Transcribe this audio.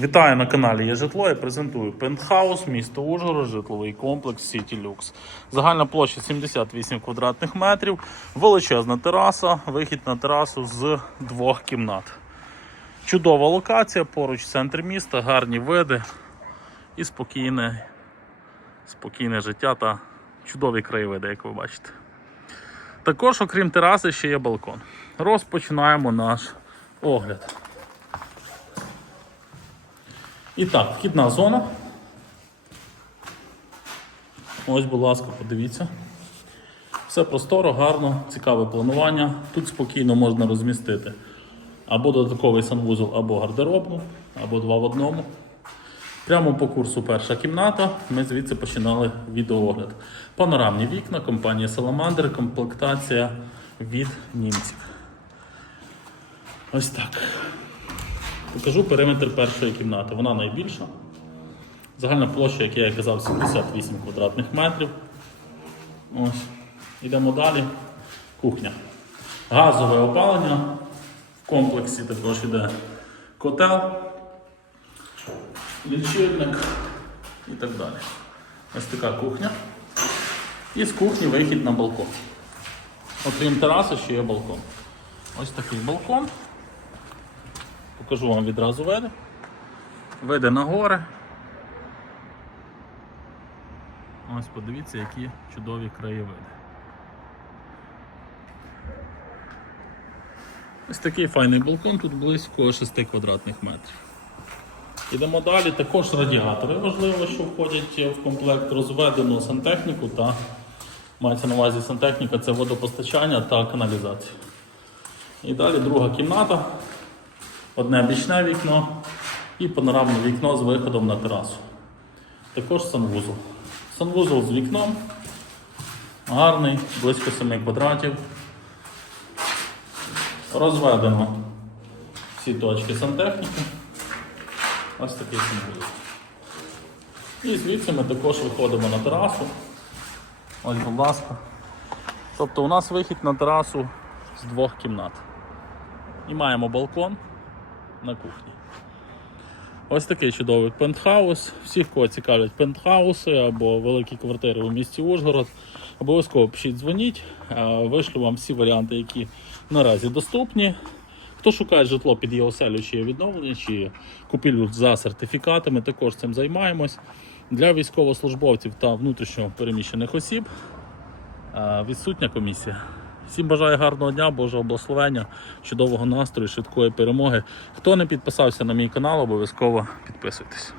Вітаю на каналі Є житло. Я презентую пентхаус, місто Ужгород, житловий комплекс City Lux. Загальна площа 78 квадратних метрів, величезна тераса, вихід на терасу з двох кімнат. Чудова локація, поруч центр міста, гарні види і спокійне, спокійне життя та чудові краєвиди, як ви бачите. Також, окрім тераси, ще є балкон. Розпочинаємо наш огляд. І так, вхідна зона. Ось, будь ласка, подивіться. Все просторо, гарно, цікаве планування. Тут спокійно можна розмістити або додатковий санвузол, або гардеробну, або два в одному. Прямо по курсу перша кімната. Ми звідси починали відеоогляд. Панорамні вікна, компанія Salamander, комплектація від німців. Ось так. Покажу периметр першої кімнати. Вона найбільша. Загальна площа, як я казав, 78 квадратних метрів. Ось. Йдемо далі. Кухня. Газове опалення. В комплексі також йде котел, лічильник і так далі. Ось така кухня. І з кухні вихід на балкон. Окрім тераси, ще є балкон. Ось такий балкон. Покажу вам відразу види. Види на гори. Ось подивіться, які чудові краєвиди. Ось такий файний балкон, тут близько 6 квадратних метрів. Ідемо далі, також радіатори. Важливо, що входять в комплект розведену сантехніку та мається на увазі сантехніка це водопостачання та каналізація. І далі друга кімната одне бічне вікно і панорамне вікно з виходом на терасу. Також санвузол. Санвузол з вікном. Гарний, близько 7 квадратів. Розведено всі точки сантехніки. Ось такий санвузол. І звідси ми також виходимо на терасу. Ось, будь ласка. Тобто у нас вихід на терасу з двох кімнат. І маємо балкон на кухні. Ось такий чудовий пентхаус. Всіх, кого цікавлять пентхауси або великі квартири у місті Ужгород, обов'язково пишіть, дзвоніть. Вишлю вам всі варіанти, які наразі доступні. Хто шукає житло під його оселю, чи відновлення, чи купівлю за сертифікатами, також цим займаємось. Для військовослужбовців та внутрішньо переміщених осіб відсутня комісія. Всім бажаю гарного дня, Божого благословення, чудового настрою, швидкої перемоги. Хто не підписався на мій канал, обов'язково підписуйтесь.